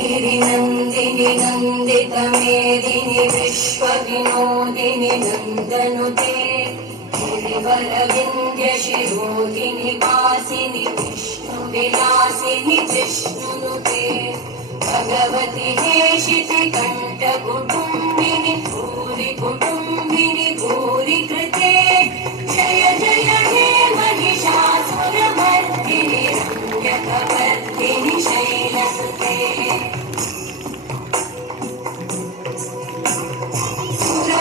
गिरिनन्दिनि नन्दितमेदिनि विश्वविनोदिनि नन्दनुते गिरिवरविन्द्यशिरोदिनि वासिनि विष्णुविलासिनि जिष्णुनुते भगवति हेशितिकण्ठकुटुम्बिनि भूरि कुटुम्बिनि भूरि कृते जय जय हे महिषासुरमर्दिनि रम्यकवर्दिनि शैलसुते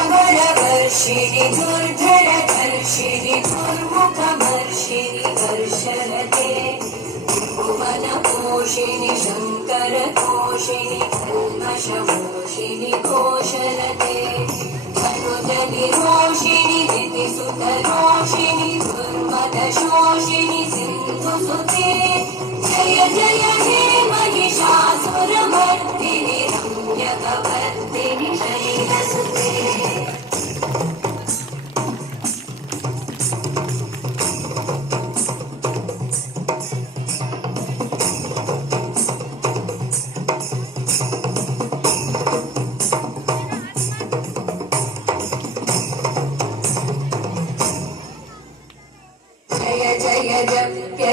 सुरवरवर्षिणि दुर्धरधर्षिणि दुर्मुखवर्षिणि वर्षरते भुवनपोषिणि शङ्करतोषिणि कल्मषमोषिणि घोषरते धनुजनिरोषिणि दितिसुतरोषिणि दुर्मदशोषिणि सिन्धुसुते जय जय हे महिषासुरमर्दिनि रम्यकवर्दिनि शैलसुते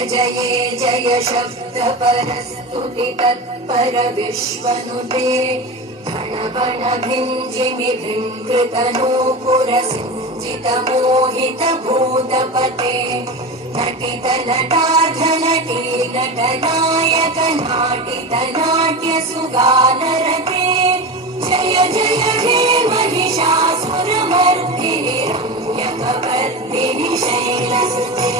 जये जय शब्द परस्तुति तत्पर विश्वनुते धनबण भिञ्जिमि भिङ्कृतनूपुर सिञ्जित मोहित भूतपते नटित नटार्ध नटी नटनायक नाटित नाट्य सुगानरते जय जय हे महिषासुरमर्दिनि रम्यकवर्दिनि शैलसुते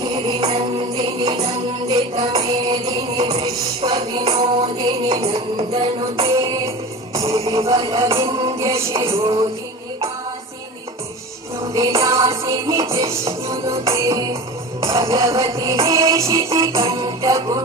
गिरिनन्दिनि नन्दितमेदिनि विश्वविनोदिनि नन्दनुते गिरिवरविन्द्यशिरोदिनि वासिनि विष्णुविलासिनि जिष्णुनुते भगवति हेशितिकण्ठकुटुम्बिनि